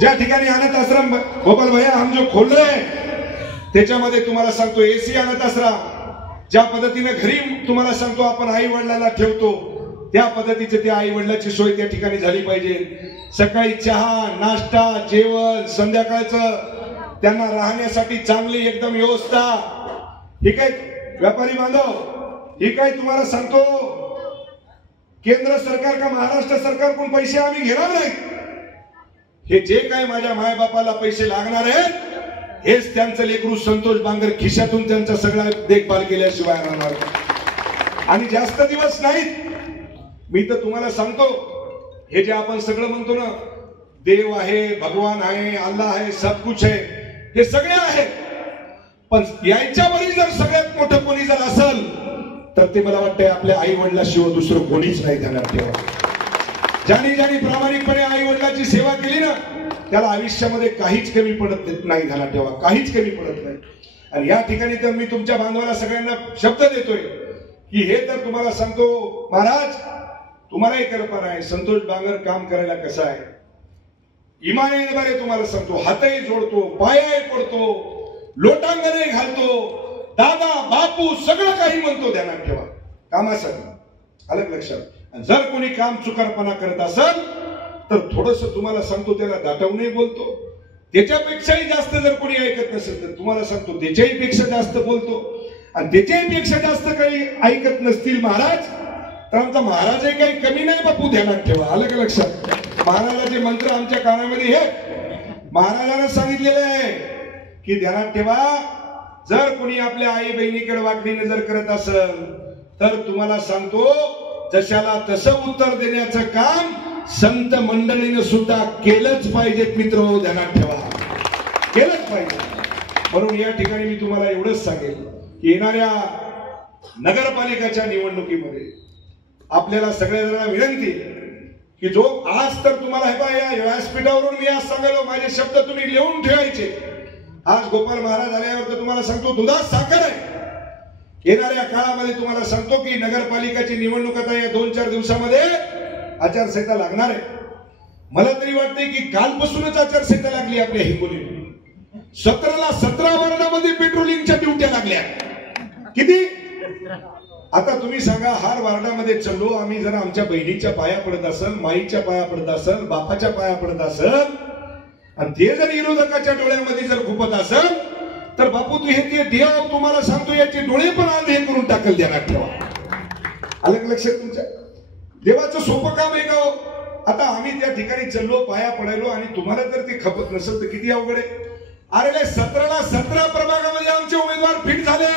ज्या ठिकाणी अनाथ आश्रम गोपाल भैया हम जो खोल रहे हैं त्याच्यामध्ये तुम्हाला सांगतो एसी अनाथ आश्रम, ज्या पद्धतीने घरी तुम्हाला सांगतो आपण आई वडिलांना ठेवतो त्या पद्धतीचे त्या आई वडिलांची सोय त्या ठिकाणी झाली पाहिजे। सकाळी चहा नाश्ता जेवण संध्याकाळचं त्यांना राहण्यासाठी चांगली एकदम व्यवस्था। ही काय व्यापारी बांधव, ही काय तुम्हाला सांगतो केंद्र सरकार का महाराष्ट्र सरकार कोण पैसे आम्ही घेणार नाही, हे जे काय माझ्या मायबापाला पैसे लागणार आहेत हेच त्यांचं लेकरू संतोष बांगर खिशातून त्यांचा सगळा देखभाल केल्याशिवाय राहणार। आणि जास्त दिवस नाहीत, मी तर तुम्हाला सांगतो हे जे आपण सगळं म्हणतो ना देव आहे भगवान आहे अल्लाह आहे सब कुछ है, हे सगळे आहे, पण याच्यावरही जर सगळ्यात मोठं कोणी जर असेल तर ते मला वाटतंय आपल्या आई वडिलाशिवाय दुसरं कोणीच नाही ध्यानात ठेवा। ज्यांनी ज्यांनी प्रामाणिकपणे आई वडिलांची सेवा केली ना त्याला आयुष्यामध्ये काहीच कमी पडत नाही, ध्यानात ठेवा काहीच कमी पडत नाही। आणि या ठिकाणी तर मी तुमच्या बांधवाला सगळ्यांना शब्द देतोय की हे तर तुम्हाला सांगतो महाराज तुम्हालाही कल्पना आहे संतोष बांगर काम करायला कसा आहे, इमानदारीने तुम्हाला सांगतो हातही जोडतो पायही पडतो लोटांगणही घालतो दादा बापू सगळं काही म्हणतो, ध्यानात ठेवा कामासाठी अलग लक्षात। जर कोणी काम चुकारपणा करत असेल तर थोडस तुम्हाला सांगतो त्याला दाटवूनही बोलतो, त्याच्यापेक्षाही जास्त जर कोणी ऐकत नसेल तर तुम्हाला सांगतो त्याच्याही पेक्षा जास्त बोलतो, आणि त्याच्याही पेक्षा जास्त काही ऐकत नसतील महाराज तर आमचा महाराजही काही कमी नाही बापू, ध्यानात ठेवा अलग लक्षात। महाराजाचे मंत्र आमच्या कानामध्ये हे महाराजांना सांगितलेले आहे की ध्यानात ठेवा जर कोणी आपल्या आई बहिणीकडे वाकडी नजर करत असेल तर तुम्हाला सांगतो जशाला तसं उत्तर देण्याचं काम संत मंडळीने सुद्धा केलंच पाहिजेत मित्र, ध्यानात ठेवा केलंच पाहिजे। म्हणून या ठिकाणी मी तुम्हाला एवढंच सांगेल की येणाऱ्या नगरपालिकेच्या निवडणुकीमध्ये आपल्याला सगळ्यांना विनंती की जो आज तर तुम्हाला हे बघा या व्यासपीठावरून मी आज सांगायलो माझे शब्द तुम्ही लिहून ठेवायचे। आज गोपाल महाराज आल्यावर तर तुम्हाला सांगतो दुधात साखर आहे। येणाऱ्या काळामध्ये तुम्हाला सांगतो की नगरपालिकेची निवडणूक आता या 2-4 दिवसामध्ये आचारसंहिता लागणार आहे। मला तरी वाटतंय की कालपासूनच आचारसंहिता लागली आपल्या हिंगोलीत। 17 वार्डामध्ये पेट्रोलिंगच्या ड्युट्या लागल्या किती। आता तुम्ही सांगा हर वार्डामध्ये चाललो आम्ही जर आमच्या बहिणीच्या पाया पडत असेल माईच्या पाया पडत असेल बापाच्या पाया पडत असेल आणि ते जर विरोधकाच्या डोळ्यामध्ये जर खुपत असेल तर बापू तू हे ते देव तुम्हाला सांगतो याचे डोळे पण आंधळे करून टाकल, ध्यानात ठेवा अलग लक्षात तुमच्या। देवाचं सोपं काम आहे का? आता आम्ही त्या ठिकाणी चाललो पाया पडायलो आणि तुम्हाला जर ते खपत नसेल तर किती अवघड आहे। अरे 17 प्रभागामध्ये आमचे उमेदवार फिट झाले,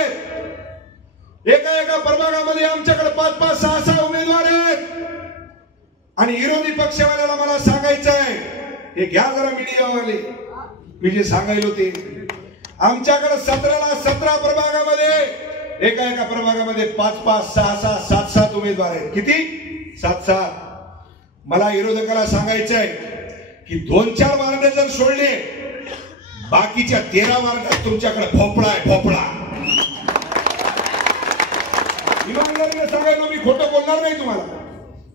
एका प्रभागामध्ये आमच्याकडे 5-5, 6-6 उमेदवार आहेत आणि विरोधी पक्षवाल्याला मला सांगायचं आहे हे घ्या जरा मीडियावाले मी जे सांगायलो ते आमच्याकडे 17 प्रभागामध्ये एका प्रभागामध्ये 5-5, 6-6, 7-7 उमेदवार आहेत। किती 7-7। मला विरोधकाला सांगायचं आहे की 2-4 वार्ड जर सोडले बाकीच्या 13 वार्डात तुमच्याकडे भोपळा आहे भोपळा। इमानदारीने सांगायला मी खोटं बोलणार नाही तुम्हाला।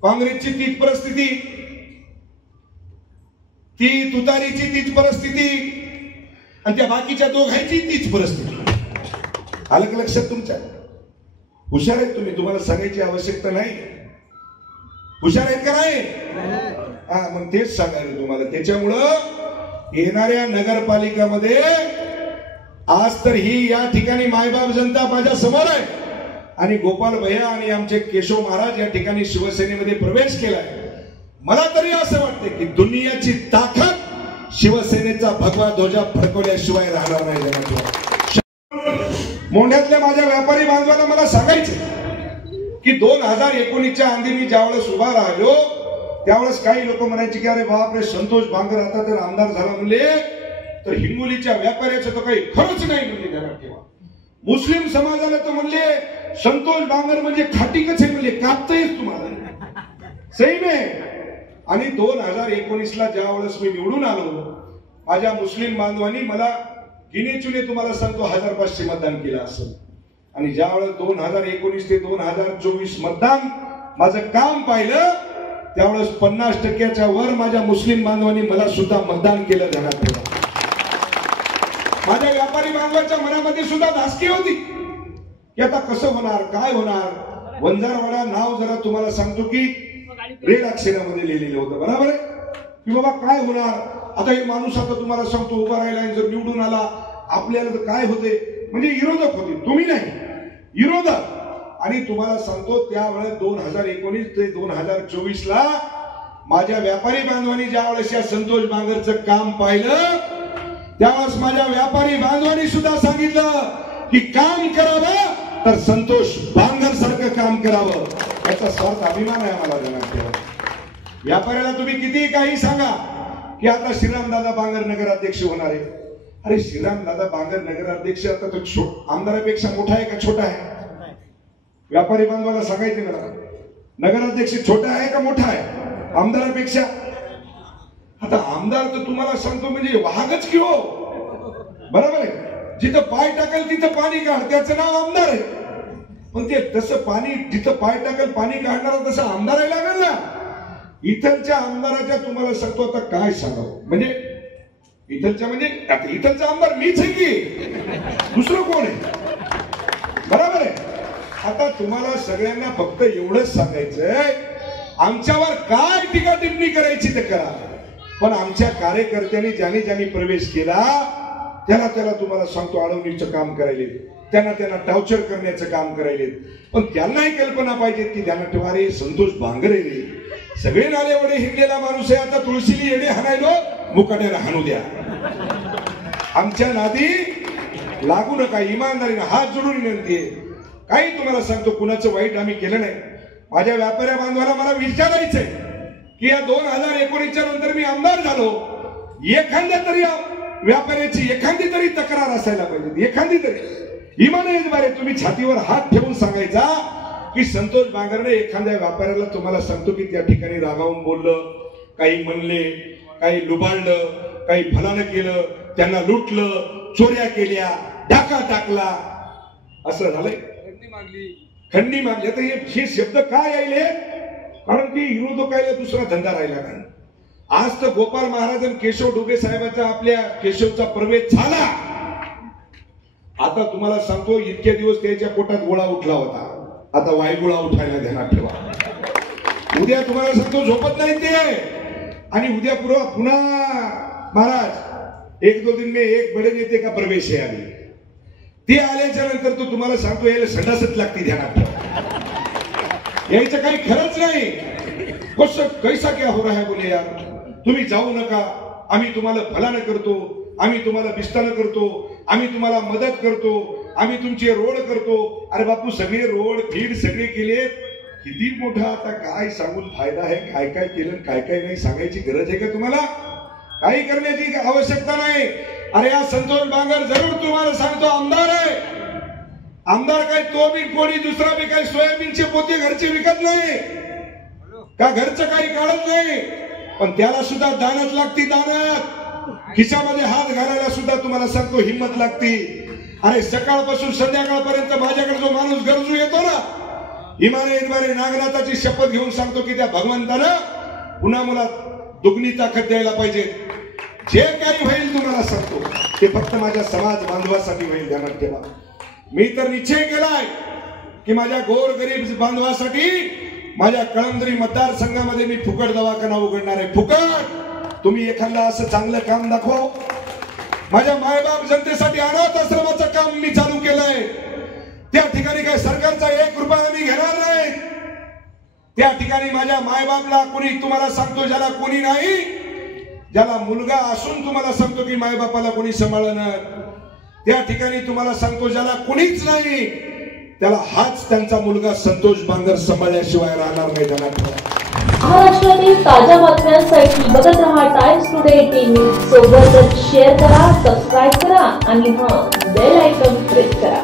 काँग्रेसची तीच परिस्थिती, ती तुतारीची तीच परिस्थिती आणि त्या बाकीच्या दोघांची तीच परिस्थिती अलग लक्षात तुमच्या। हुशार आहेत तुम्ही, तुम्हाला सांगायची आवश्यकता नाही, हुशार आहेत का नाही? हा मग तेच सांगायला तुम्हाला। त्याच्यामुळं येणाऱ्या नगरपालिकामध्ये आज तर ही या ठिकाणी मायबाप जनता माझ्या समोर आहे आणि गोपाल भैया आणि आमचे केशव महाराज या ठिकाणी शिवसेनेमध्ये प्रवेश केलाय। मला तरी असं वाटतं की दुनियाची ताकद शिवसेनेचा भगवा ध्वजा फडकवल्याशिवाय राहणार नाही। मोंढ्यातल्या माझ्या व्यापारी बांधवांना मला सांगायचं की 2019च्या आधी मी ज्यावेळेस उभा राहिलो त्यावेळेस काही लोक म्हणायचे की अरे बापरे संतोष बांगर आता तर आमदार झाला म्हणले तर हिंगोलीच्या व्यापाऱ्याचं तर काही खरंच नाही म्हणले, ध्यानात ठेवा। मुस्लिम समाजाला तर म्हणले संतोष बांगर म्हणजे खाटीकच आहे म्हणले, कापतयच तुम्हाला सही में। आणि 2019ला ज्या वेळेस मी निवडून आलो माझ्या मुस्लिम बांधवांनी मला गिने चुने तुम्हाला सांगतो 1500 मतदान केलं असेल आणि ज्या वेळेस 2019 ते 2024 मतदान माझं काम पाहिलं त्यावेळेस 50% वर माझ्या मुस्लिम बांधवांनी मला सुद्धा मतदान केलं. ध्यानात ठेवा. माझ्या व्यापारी बांधवांच्या मनामध्ये सुद्धा धास्ती होती की आता कसं होणार, काय होणार. वंजारवाडा नाव जरा तुम्हाला सांगतो की रेड अक्षरामध्ये लिहिलेलं होतं, बरोबर आहे की बाबा काय होणार आता हे माणूस, आता तुम्हाला सांगतो उभा राहिला जर निवडून आला आपल्याला तर काय होते. म्हणजे विरोधक होते, तुम्ही नाही, विरोधक. आणि तुम्हाला सांगतो त्यावेळेस 2019 ते 2024 ला माझ्या व्यापारी बांधवांनी ज्या वेळेस या संतोष बांगरचं काम पाहिलं त्यावेळेस माझ्या व्यापारी बांधवांनी सुद्धा सांगितलं की काम करावं तर संतोष बांगर सारखं काम करावं. याचा स्वार्थ अभिमान आहे आम्हाला. व्यापाऱ्याला तुम्ही किती काही सांगा की आता श्रीरामदादा बांगर नगराध्यक्ष होणार आहे. अरे श्रीरामदादा बांगर नगराध्यक्ष आता तो आमदारापेक्षा मोठा आहे का छोटा आहे? व्यापारी बांधवाला सांगायचे मला, नगराध्यक्ष छोटा आहे का मोठा आहे आमदारापेक्षा? आता आमदार तर तुम्हाला सांगतो म्हणजे वाहकच की हो, बरोबर आहे. जिथं पाय टाकेल तिथं पाणी काढ, त्याचं नाव आमदार आहे. पण ते तसं पाणी जिथं पाय टाकेल पाणी काढणारा तसं आमदार आहे लागेल ना. इथलच्या आमदाराच्या तुम्हाला सांगतो आता काय सांगावं. म्हणजे इथलच्या म्हणजे आता इथलचा आमदार मीच आहे की दुसरं कोण आहे, बरोबर आहे. आता तुम्हाला सगळ्यांना फक्त एवढंच सांगायचंय, आमच्यावर काय टीका टिप्पणी करायची ते करा, पण आमच्या कार्यकर्त्यांनी ज्याने प्रवेश केला त्याला तुम्हाला सांगतो अडवणीचं काम करायले, त्यांना टॉर्चर करण्याचं काम करायले. पण त्यांनाही कल्पना पाहिजे की त्यांना ठेवा रे संतोष बांगरे रे सगळे नाले वडे हिंडलेला माणूस आहे, आता तुळशीली येडे हाणायलो मुकाट्याला हाणू द्या. आमच्या नादी लागू नका, इमानदारीने हात जोडून विनंती आहे. काही तुम्हाला सांगतो कुणाचं वाईट आम्ही केलं नाही. माझ्या व्यापाऱ्या बांधवाला मला विचारायचंय की या 2019च्या नंतर मी आमदार झालो, एखाद्या तरी व्यापाऱ्याची एखादी तरी तक्रार असायला पाहिजे, एखादी तरी. इमानदारीने तुम्ही छातीवर हात ठेवून सांगायचा की संतोष बांगरने एखाद्या व्यापाऱ्याला तुम्हाला सांगतो की त्या ठिकाणी रागावून बोललं, काही म्हणले, काही लुबाडलं, काही फलानं केलं, त्यांना लुटलं, चोऱ्या केल्या, डाका टाकला, असं झालंय. खंडी मागली. आता हे शब्द काय यायले, कारण की विरोधकाला दुसरा धंदा राहिला नाही. आज तर गोपाल महाराज आणि केशव डोबे साहेबांचा आपल्या केशवचा प्रवेश झाला. आता तुम्हाला सांगतो इतके दिवस त्याच्या पोटात गोळा उठला होता, आता वायुगोळा उठायला ध्यानात ठेवा. उद्या तुम्हाला सांगतो झोपत नाही ते, आणि उद्या पुन्हा महाराज 1-2 दिन में एक बडे नेते का प्रवेश है आधी. ते आल्याच्या नंतर तो तुम्हाला सांगतो यायला संडासच लागते, ध्यानात ठेवा. यायचं काही खरंच नाही. कैसा क्या हो रहा है बोले यार, तुम्ही जाऊ नका, आम्ही तुम्हाला फलानं करतो, आम्ही तुम्हाला बिस्तानं करतो, आम्ही तुम्हाला मदत करतो, आम्ही तुमचे रोड करतो. अरे बापू सगळे रोड फीड सगळे केले, किती मोठा आता काय सांगून फायदा आहे. काय काय केलं काय काय नाही सांगायची गरज आहे का तुम्हाला? काही करण्याची आवश्यकता नाही. अरे या संतोष बांगर जरूर तुम्हाला सांगतो आमदार आहे. आमदार काय तो बी कोणी दुसरा बी काही सोयाबीनचे पोते घरचे विकत नाही का, घरचं काही काढत नाही, पण त्याला सुद्धा दानत लागती. दानत खिशामध्ये हात घालायला सुद्धा तुम्हाला सांगतो हिंमत लागती. अरे सकाळपासून संध्याकाळपर्यंत माझ्याकडे जो माणूस गरजू येतो ना, इमाने नागनाथाची शपथ घेऊन सांगतो की त्या भगवंतानं पुन्हा मला दुगणी ताकद द्यायला पाहिजे. जे काही होईल तुम्हाला सांगतो ते फक्त माझ्या समाज बांधवासाठी होईल, ध्यानात ठेवा. मी तर निश्चय केलाय की माझ्या गोर गरीब बांधवासाठी माझ्या कळमदरी मतदारसंघामध्ये मी फुकट दवाखाना उघडणार आहे. फुकट. तुम्ही एखादा असं चांगलं काम दाखवा. माझ्या मायबाप जनतेसाठी अनाथ आश्रमाचं काम मी चालू केलंय. त्या ठिकाणी काय सरकारचा 1 रुपया मी घेणार नाही. त्या ठिकाणी माझ्या मायबापला कोणी तुम्हाला सांगतो ज्याला कोणी नाही, ज्याला मुलगा असून तुम्हाला सांगतो की मायबापाला कोणी सांभाळणार, त्या ठिकाणी तुम्हाला सांगतो ज्याला कोणीच नाही त्याला हाच त्यांचा मुलगा संतोष बांगर सांभाळल्याशिवाय राहणार नाही. महाराष्ट्रातील ताज्या बातम्यांसाठी बघत रहा टाइम्स टुडे टीव्ही. सोबतच शेअर करा, सबस्क्राईब करा आणि बेल आयकॉन प्रेस करा.